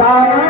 Para